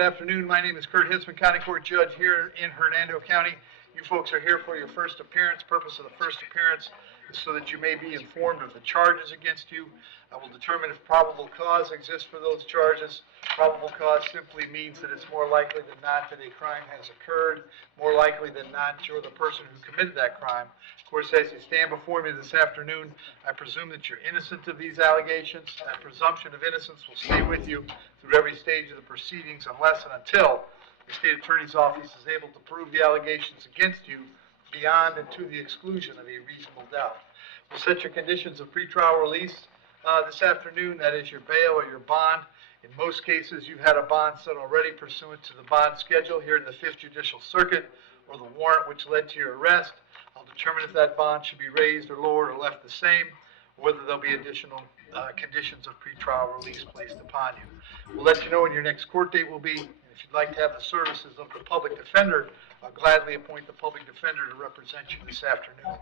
good afternoon. My name is Kurt Hitzemann, County Court Judge here in Hernando County. You folks are here for your first appearance. Purpose of the first appearance is so that you may be informed of the charges against you. I will determine if probable cause exists for those charges. Probable cause simply means that it's more likely than not that a crime has occurred. More likely than not, you're the person who committed that crime. Of course, as you stand before me this afternoon, I presume that you're innocent of these allegations. That presumption of innocence will stay with you through every stage of the proceedings unless and until the State Attorney's Office is able to prove the allegations against you beyond and to the exclusion of a reasonable doubt. We'll set your conditions of pretrial release this afternoon. That is your bail or your bond. In most cases, you've had a bond set already pursuant to the bond schedule here in the 5th Judicial Circuit or the warrant which led to your arrest. I'll determine if that bond should be raised or lowered or left the same, or whether there'll be additional conditions of pretrial release placed upon you. We'll let you know when your next court date will be. And if you'd like to have the services of the public defender, I'll gladly appoint the public defender to represent you this afternoon.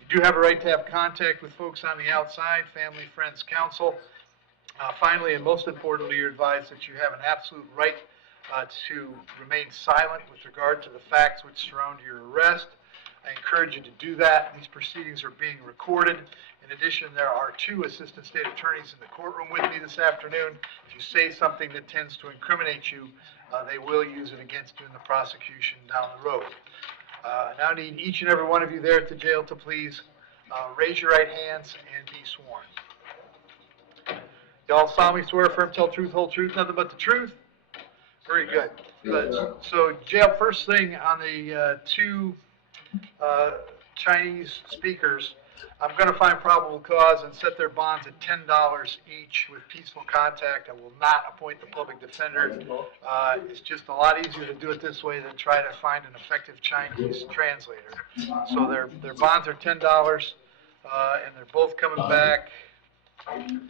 You do have a right to have contact with folks on the outside, family, friends, counsel. Finally, and most importantly, you're advised that you have an absolute right to remain silent with regard to the facts which surround your arrest. I encourage you to do that. These proceedings are being recorded. In addition, there are 2 assistant state attorneys in the courtroom with me this afternoon. If you say something that tends to incriminate you, they will use it against you in the prosecution down the road. I now need each and every one of you there at the jail to please raise your right hands and be sworn. You all solemnly swear, affirm, tell truth, whole truth, nothing but the truth? Very good. Good. So, jail, first thing on the 2 Chinese speakers, I'm going to find probable cause and set their bonds at $10 each with peaceful contact. I will not appoint the public defender. It's just a lot easier to do it this way than try to find an effective Chinese translator. So their bonds are $10, and they're both coming back on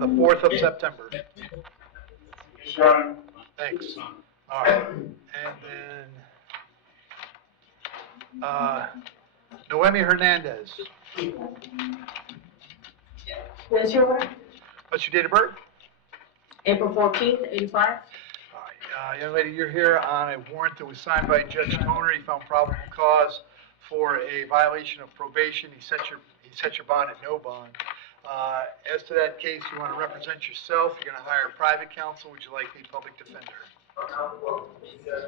the 4th of September. Thanks. All right. And then Noemi Hernandez. Where's your work? What's your date of birth? April 14th, 85. All right. Young lady, you're here on a warrant that was signed by Judge Toner. He found probable cause for a violation of probation. He set your bond at no bond. As to that case, you want to represent yourself. You're going to hire a private counsel. Would you like the public defender?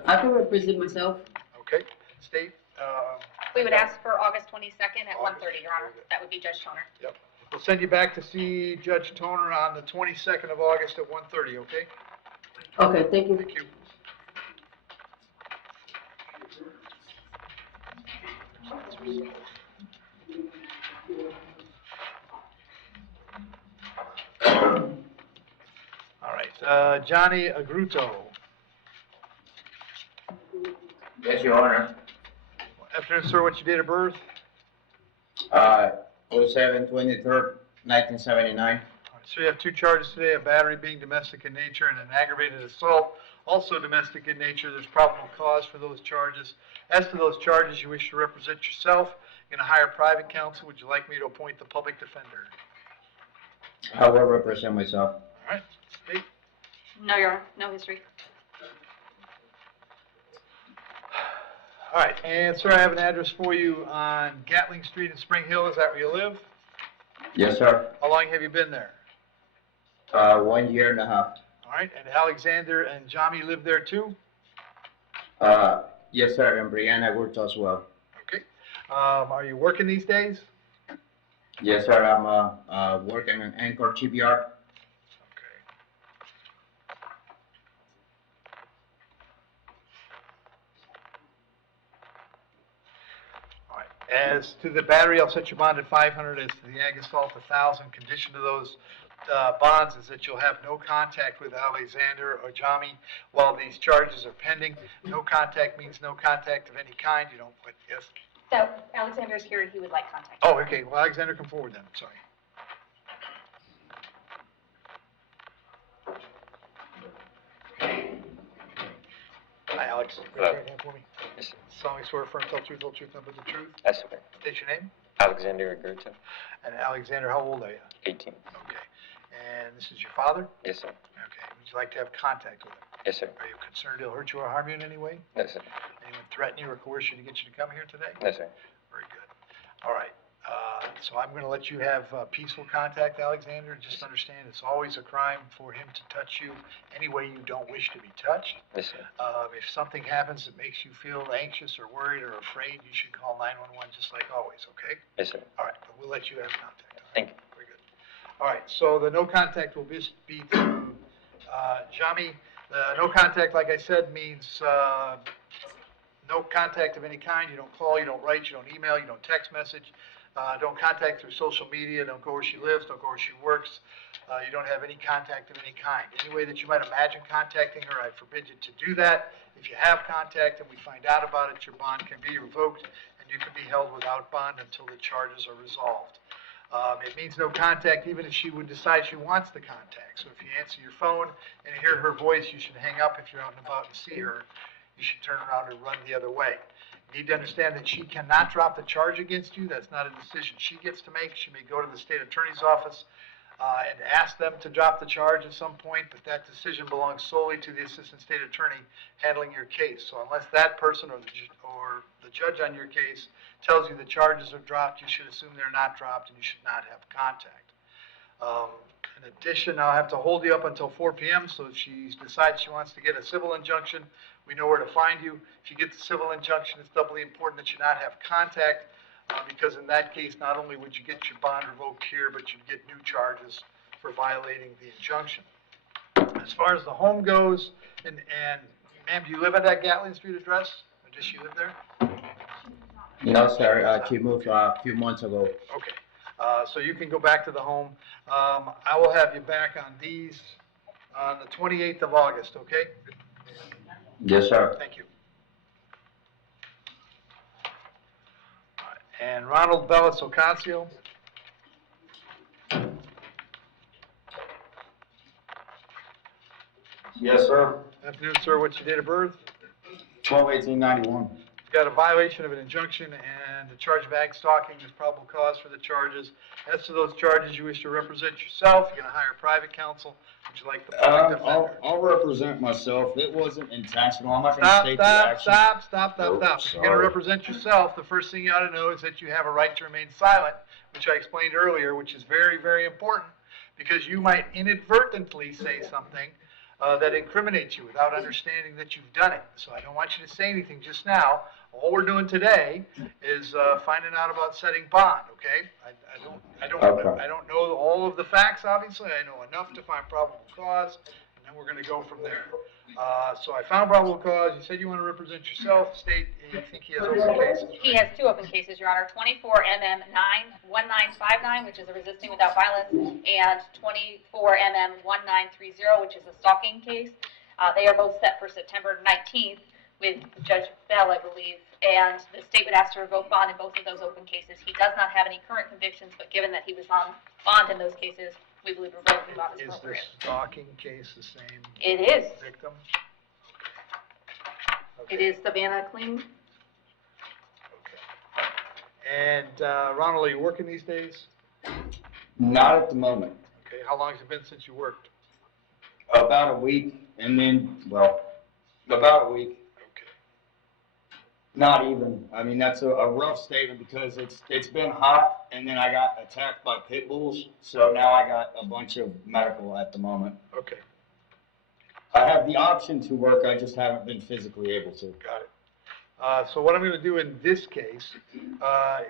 I can represent myself. Okay. State. We would ask for August 22nd at 1:30, Your Honor. That would be Judge Toner. Yep. We'll send you back to see Judge Toner on the 22nd of August at 1:30, okay? Okay, thank you. Thank you. All right, Johnny Agruto. Yes, Your Honor. Afternoon, sir. What's your date of birth? 07/23/1979. All right, so you have 2 charges today, a battery being domestic in nature and an aggravated assault, also domestic in nature. There's probable cause for those charges. As to those charges, you wish to represent yourself. You're going to hire private counsel. Would you like me to appoint the public defender? I will represent myself. All right. State. No, Your Honor. No history. All right, and sir, I have an address for you on Gatling Street in Spring Hill. Is that where you live? Yes, sir. How long have you been there? 1.5 years. All right, and Alexander and Jami live there too? Yes, sir, and Brianna works as well. Okay. Are you working these days? Yes, sir, I'm working in Anchor GBR. As to the battery, I'll set your bond at 500. As to the ag assault, 1,000. Condition to those bonds is that you'll have no contact with Alexander or Jami while these charges are pending. No contact means no contact of any kind. You don't put yes. So Alexander's here. He would like contact. Oh, okay. Well, Alexander, come forward then. Sorry. Hi, Alex. Raise your right hand for me. Yes, sir. Solemnly swear, affirm, tell truth, whole truth, nothing but the truth. That's okay. State your name. Alexander Agurta, And Alexander, how old are you? 18. Okay. And this is your father? Yes, sir. Okay. Would you like to have contact with him? Yes, sir. Are you concerned he'll hurt you or harm you in any way? No, sir. Anyone threaten you or coerce you to get you to come here today? No, sir. Very good. All right. So I'm going to let you have peaceful contact, Alexander. Just understand it's always a crime for him to touch you any way you don't wish to be touched. Yes, sir. If something happens that makes you feel anxious or worried or afraid, you should call 911 just like always, okay? Yes, sir. All right, but we'll let you have contact. All right? Thank you. Very good. All right, so the no contact will be to Jami. No contact, like I said, means no contact of any kind. You don't call, you don't write, you don't email, you don't text message. Don't contact through social media, don't go where she lives, don't go where she works. You don't have any contact of any kind. Any way that you might imagine contacting her, I forbid you to do that. If you have contact and we find out about it, your bond can be revoked and you can be held without bond until the charges are resolved. It means no contact even if she would decide she wants the contact. So if you answer your phone and you hear her voice, you should hang up. If you're out and about and see her, you should turn around and run the other way. You need to understand that she cannot drop the charge against you. That's not a decision she gets to make. She may go to the state attorney's office and ask them to drop the charge at some point, but that decision belongs solely to the assistant state attorney handling your case. So unless that person or the judge on your case tells you the charges are dropped, you should assume they're not dropped and you should not have contact. In addition, I'll have to hold you up until 4 p.m. So if she decides she wants to get a civil injunction, we know where to find you. If you get the civil injunction, it's doubly important that you not have contact because in that case, not only would you get your bond revoked here, but you'd get new charges for violating the injunction. As far as the home goes, and ma'am, do you live at that Gatlin Street address? Or does she live there? No, sir. She moved a few months ago. Okay. So you can go back to the home. I will have you back on these on the 28th of August, okay? Yes, sir. Thank you. All right. And Ronald Bellis Ocasio. Yes, sir. Afternoon, sir. What's your date of birth? 12/18/91. You've got a violation of an injunction and a charge of ag stalking. There's probable cause for the charges. As to those charges, you wish to represent yourself. You're going to hire private counsel. Would you like the public defender? I'll represent myself. It wasn't intentional. I'm not going to state the action. Stop. Nope, If you're going to represent yourself, the first thing you ought to know is that you have a right to remain silent, which I explained earlier, which is very, very important because you might inadvertently say something that incriminates you without understanding that you've done it. So I don't want you to say anything just now. All we're doing today is finding out about setting bond, okay? I don't know all of the facts, obviously. I know enough to find probable cause, and then we're going to go from there. So I found probable cause. You said you want to represent yourself. State you think he has open cases. He has two open cases, Your Honor, 24 MM 91959, which is a resisting without violence, and 24 MM 1930, which is a stalking case. They are both set for September 19th with Judge Bell, I believe, and the state would ask to revoke bond in both of those open cases. He does not have any current convictions, but given that he was on bond in those cases, we believe revoking bond is Is the appropriate. stalking case the same It is. victim? It is Savannah Kling. Okay. And Ronald, are you working these days? Not at the moment. Okay. How long has it been since you worked? About a week, and then, well, about a week. Okay. Not even. I mean, that's a rough statement because it's been hot, and then I got attacked by pit bulls, so now I got a bunch of medical at the moment. Okay. I have the option to work, I just haven't been physically able to. Got it. So what I'm going to do in this case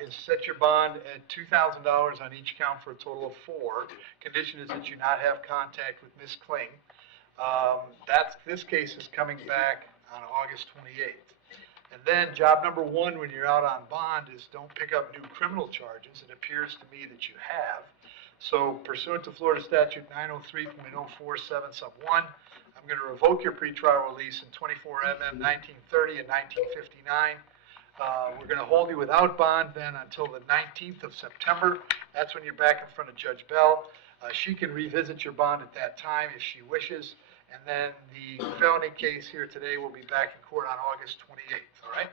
is set your bond at $2,000 on each count for a total of 4. Condition is that you not have contact with Ms. Kling. This case is coming back on August 28th. And then job number 1 when you're out on bond is don't pick up new criminal charges. It appears to me that you have. So pursuant to Florida Statute 903.047 sub 1, I'm going to revoke your pretrial release in 24 MM 1930 and 1959. We're going to hold you without bond then until the 19th of September. That's when you're back in front of Judge Bell. She can revisit your bond at that time if she wishes. And then the felony case here today will be back in court on August 28th, all right?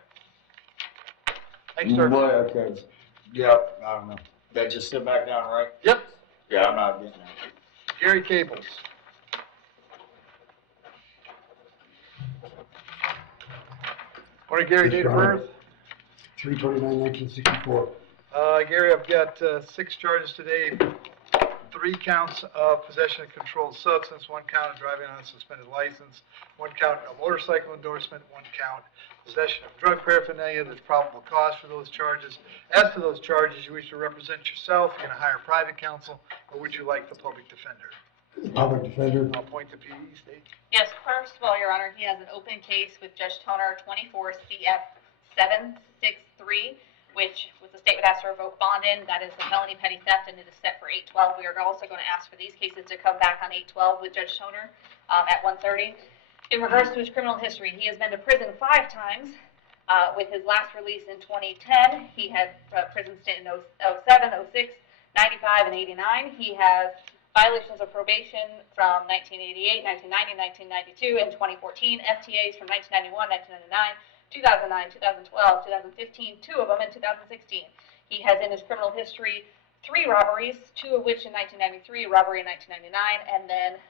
Thanks, sir. Boy, okay. Yep, I don't know. That just sit back down, right? Yep. Yeah, I'm not getting that. Gary Cables. Morning, Gary, Yes, date of Your Honor. birth? 3/29/1964. Gary, I've got 6 charges today. 3 counts of possession of controlled substance, 1 count of driving on a suspended license, 1 count of motorcycle endorsement, 1 count possession of drug paraphernalia. There's probable cause for those charges. As to those charges, you wish to represent yourself, you're going to hire private counsel, or would you like the public defender? Public defender. I'll appoint the PD, state. Yes, first of all, Your Honor, he has an open case with Judge Toner, 24 CF 763, which was the state would ask to revoke bond in. That is a felony petty theft, and it is set for 8/12. We are also going to ask for these cases to come back on 8/12 with Judge Toner at 1:30. In regards to his criminal history, he has been to prison 5 times. With his last release in 2010, he had prison stint in 07, 06, 95, and 89. He has violations of probation from 1988, 1990, 1992, and 2014, FTAs from 1991, 1999, 2009, 2012, 2015, 2 of them in 2016. He has in his criminal history 3 robberies, 2 of which in 1993, a robbery in 1999, and then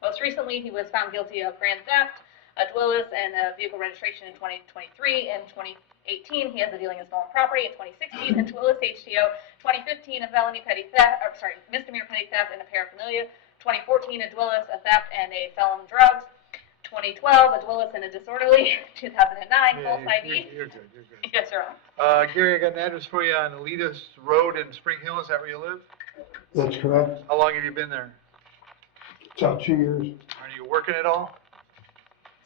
most recently he was found guilty of grand theft, a Dwillis, and a vehicle registration in 2023. In 2018, he has a dealing in stolen property. In 2016, a Dwillis HTO. 2015, a felony petty theft, misdemeanor petty theft and a paraphernalia. 2014, a Dwillis, a theft, and a felon drugs. 2012, a Dwillis and a disorderly. 2009, false ID. You're good, you're good. Yes, sir. Gary, I got an address for you on Elitas Road in Spring Hill. Is that where you live? That's correct. How long have you been there? About 2 years. Are you working at all?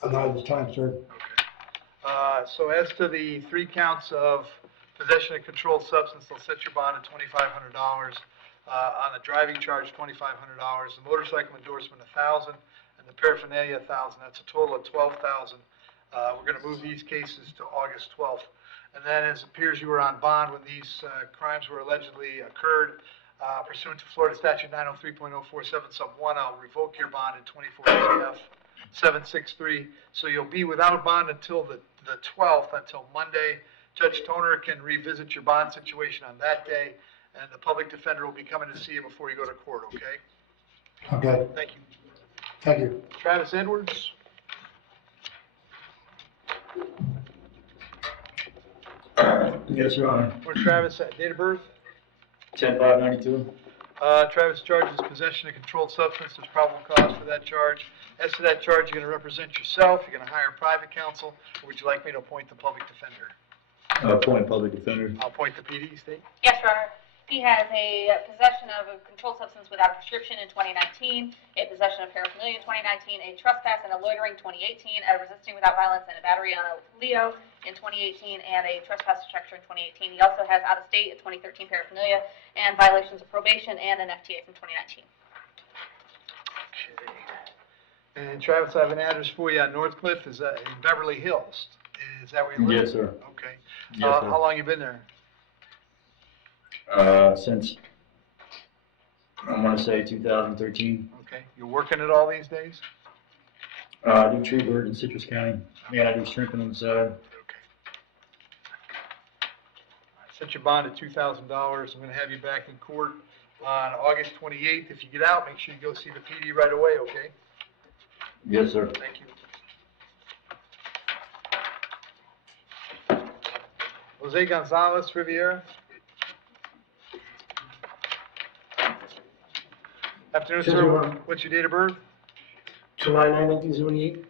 I'm not at this time, sir. So as to the 3 counts of possession of controlled substance, they'll set your bond at $2,500. On the driving charge, $2,500. The motorcycle endorsement, $1,000, and the paraphernalia, $1,000. That's a total of $12,000. We're going to move these cases to August 12th. And then, as it appears you were on bond when these crimes were allegedly occurred, pursuant to Florida Statute 903.047 sub 1, I'll revoke your bond in 24 CF 763. So you'll be without bond until the 12th, until Monday. Judge Toner can revisit your bond situation on that day, and the public defender will be coming to see you before you go to court, okay? Okay, Thank you. thank you. Travis Edwards? Yes, Your Honor. Or Travis, date of birth? 10/5/92. Travis charges possession of controlled substance. There's probable cause for that charge. As to that charge, you're going to represent yourself. You're going to hire private counsel, or would you like me to appoint the public defender? Appoint public defender. I'll appoint the PD, state. Yes, Your Honor. He has a possession of a controlled substance without a prescription in 2019, a possession of paraphernalia in 2019, a trespass and a loitering 2018, a resisting without violence and a battery on a Leo in 2018, and a trespass structure in 2018. He also has out-of-state, a 2013 paraphernalia, and violations of probation and an FTA from 2019. Okay. And Travis, I have an address for you on North Cliff, is that in Beverly Hills? Is that where you live? Yes, sir. Okay. Yes, sir. How long you been there? Since, I want to say 2013. Okay. You're working it all these days? I do tree bird in Citrus County. Yeah, I do shrimping on the side. Okay. Set your bond at $2,000. I'm going to have you back in court on August 28th. If you get out, make sure you go see the PD right away, okay? Yes, sir. Thank you. Jose Gonzalez, Riviera. Afternoon, Yes, Your sir. Honor. What's your date of birth? July 9, 1978.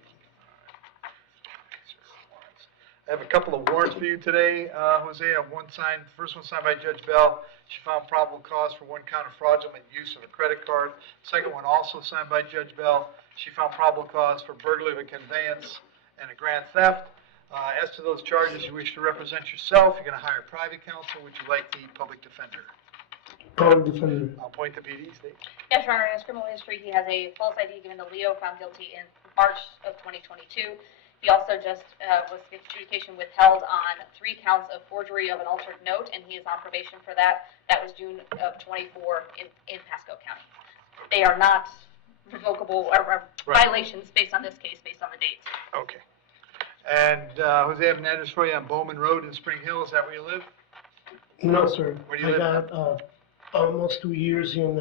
I have a couple of warrants for you today, Jose. I have one signed, the first one signed by Judge Bell. She found probable cause for 1 count of fraudulent use of a credit card. Second one also signed by Judge Bell. She found probable cause for burglary of a conveyance and a grand theft. As to those charges, you wish to represent yourself. You're going to hire private counsel. Would you like the public defender? Public defender. I'll appoint the PD, state. Yes, Your Honor. In his criminal history, he has a false ID given to Leo, found guilty in March of 2022. He also just was adjudication withheld on 3 counts of forgery of an altered note, and he is on probation for that. That was June of 24 in Pasco County. They are not revocable or violations based on this case, based on the dates. Okay. And Jose, I have an address for you on Bowman Road in Spring Hill. Is that where you live? No, sir. Where do you live? I got almost 2 years in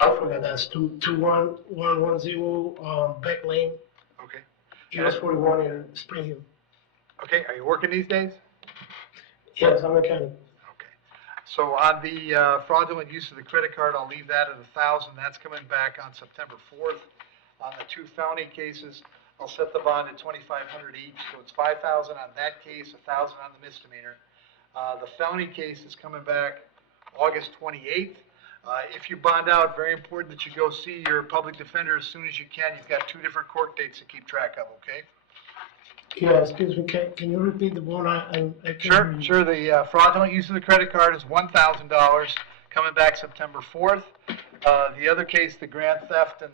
I forgot that's 22110 Beck Lane, Okay. US 41 in Spring Hill. Okay, are you working these days? Yes, I'm a mechanic. Okay. So on the fraudulent use of the credit card, I'll leave that at 1,000. That's coming back on September 4th. On the 2 felony cases, I'll set the bond at 2,500 each, so it's 5,000 on that case, 1,000 on the misdemeanor. The felony case is coming back August 28th. If you bond out, very important that you go see your public defender as soon as you can. You've got 2 different court dates to keep track of, okay? Yeah, excuse me, can you repeat the one? I can't hear Sure, you. sure. The fraudulent use of the credit card is $1,000, coming back September 4th. The other case, the grand theft and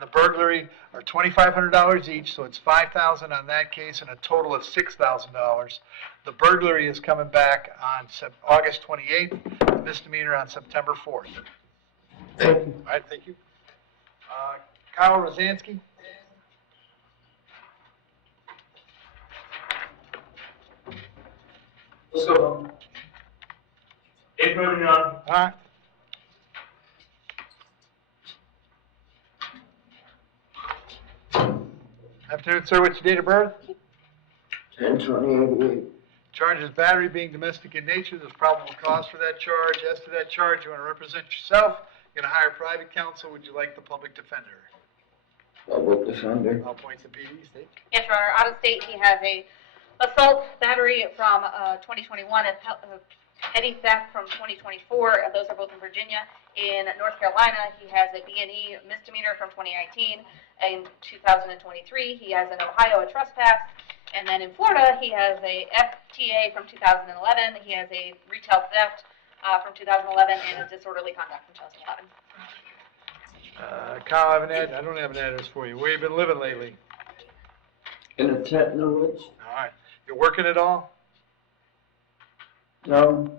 the burglary, are $2,500 each, so it's $5,000 on that case and a total of $6,000. The burglary is coming back on August 28th, the misdemeanor on September 4th. Thank you. All right, thank you. Kyle Rosansky? Let's go. April, John. All right. Afternoon, sir. What's your date of birth? 10/20/88. Charge is battery being domestic in nature. There's probable cause for that charge. As to that charge, you want to represent yourself. You're going to hire private counsel. Would you like the public defender? Public defender. I'll point to PD. State. Yes, Your Honor, out of state, he has a assault battery from 2021 and petty theft from 2024. Those are both in Virginia. In North Carolina, he has a B&E misdemeanor from 2019. In 2023, he has an Ohio trespass. And then in Florida, he has a FTA from 2011. He has a retail theft from 2011 and a disorderly conduct from 2011. Kyle, I don't have an address for you. Where you been living lately? In a tent in the woods? All right. You're working at all? No. All right.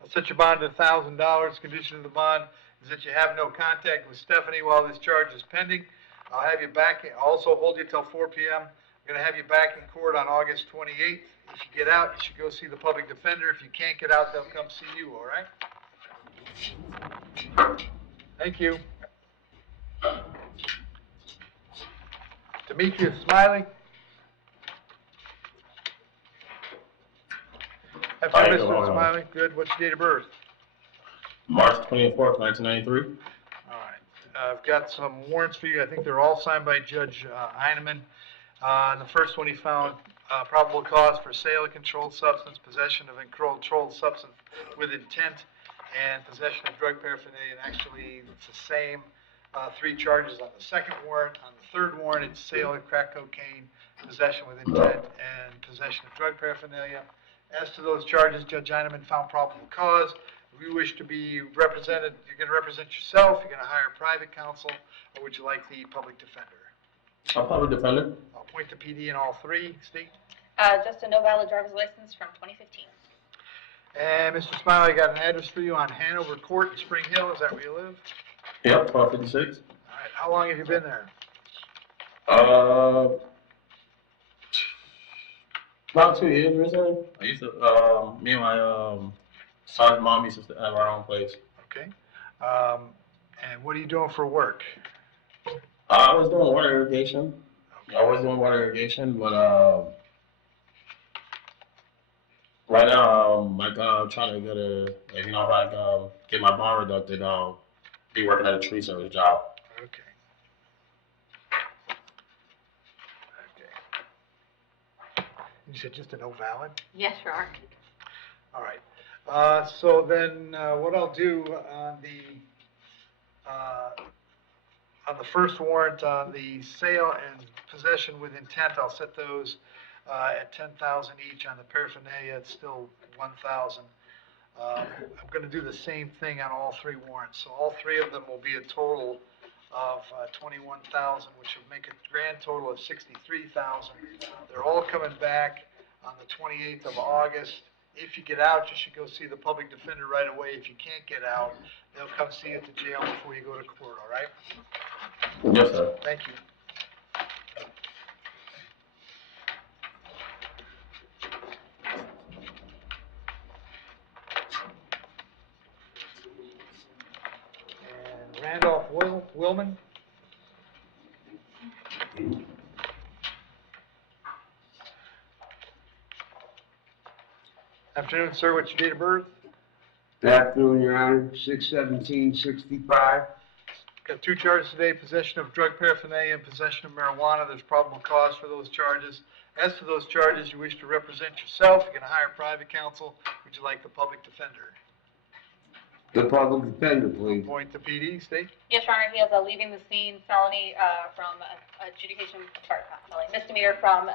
I'll set your bond at $1,000. Condition of the bond is that you have no contact with Stephanie while this charge is pending. I'll have you back. I'll also hold you till 4 p.m. I'm going to have you back in court on August 28th. If you get out, you should go see the public defender. If you can't get out, they'll come see you, all right? Thank you. Demetrius Smiley. Hi, Mr. good morning. Smiley. Good. What's your date of birth? March 24th, 1993. All right. I've got some warrants for you. I think they're all signed by Judge Heineman. The first one, he found probable cause for sale of controlled substance, possession of a controlled substance with intent, and possession of drug paraphernalia. And actually, it's the same 3 charges on the second warrant. On the third warrant, it's sale of crack cocaine, possession with intent, and possession of drug paraphernalia. As to those charges, Judge Heineman found probable cause. If you wish to be represented, you're going to represent yourself, you're going to hire private counsel, or would you like the public defender? I'm public defender. I'll point to PD in all 3. State. Just a no valid driver's license from 2015. And Mr. Smiley, I got an address for you on Hanover Court in Spring Hill. Is that where you live? Yep, 1256. All right. How long have you been there? About 2 years recently. I used to, me and my son's mom used to have our own place. Okay. And what are you doing for work? I was doing water irrigation. Okay. I was doing water irrigation, but right now, I'm trying to get if I get my bond reducted, I'll be working at a tree service job. Okay. Okay. You said just a no valid? Yes, Your Honor. All right. So then, what I'll do on the first warrant on the sale and possession with intent, I'll set those at 10,000 each. On the paraphernalia, it's still 1,000. I'm going to do the same thing on all 3 warrants. So all 3 of them will be a total of 21,000, which will make a grand total of 63,000. They're all coming back on the 28th of August. If you get out, you should go see the public defender right away. If you can't get out, they'll come see you at the jail before you go to court, all right? Yes, sir. Thank you. And Randolph Willman. Afternoon, sir. What's your date of birth? Good afternoon, Your Honor. 6/17/65. Got 2 charges today, possession of drug paraphernalia and possession of marijuana. There's probable cause for those charges. As to those charges, you wish to represent yourself, you're gonna hire private counsel. Would you like the public defender? The public defender, please. Appoint the PD, state. Yes, Your Honor, he has a leaving the scene felony from adjudication, misdemeanor from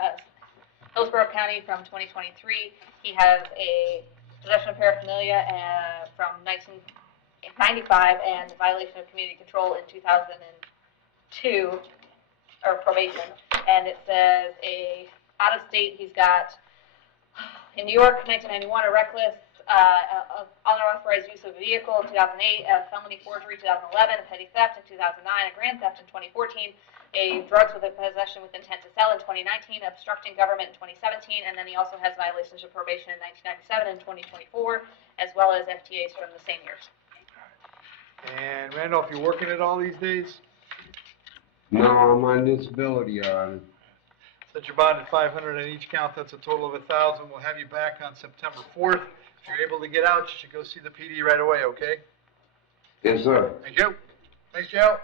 Hillsborough County from 2023. He has a possession of paraphernalia from 1995 and violation of community control in 2002, or probation. And it says out of state, he's got in New York, 1991, a reckless unauthorized use of a vehicle in 2008, a felony forgery 2011, a petty theft in 2009, a grand theft in 2014, a drugs with a possession with intent to sell in 2019, obstructing government in 2017, and then he also has violations of probation in 1997 and 2024, as well as FTAs from the same years. And Randolph, you working at all these days? No, I'm on disability, Your Honor. Set your bond at 500 on each count. That's a total of 1,000. We'll have you back on September 4th. If you're able to get out, you should go see the PD right away, okay? Yes, sir. Thank you. Thanks, Joe.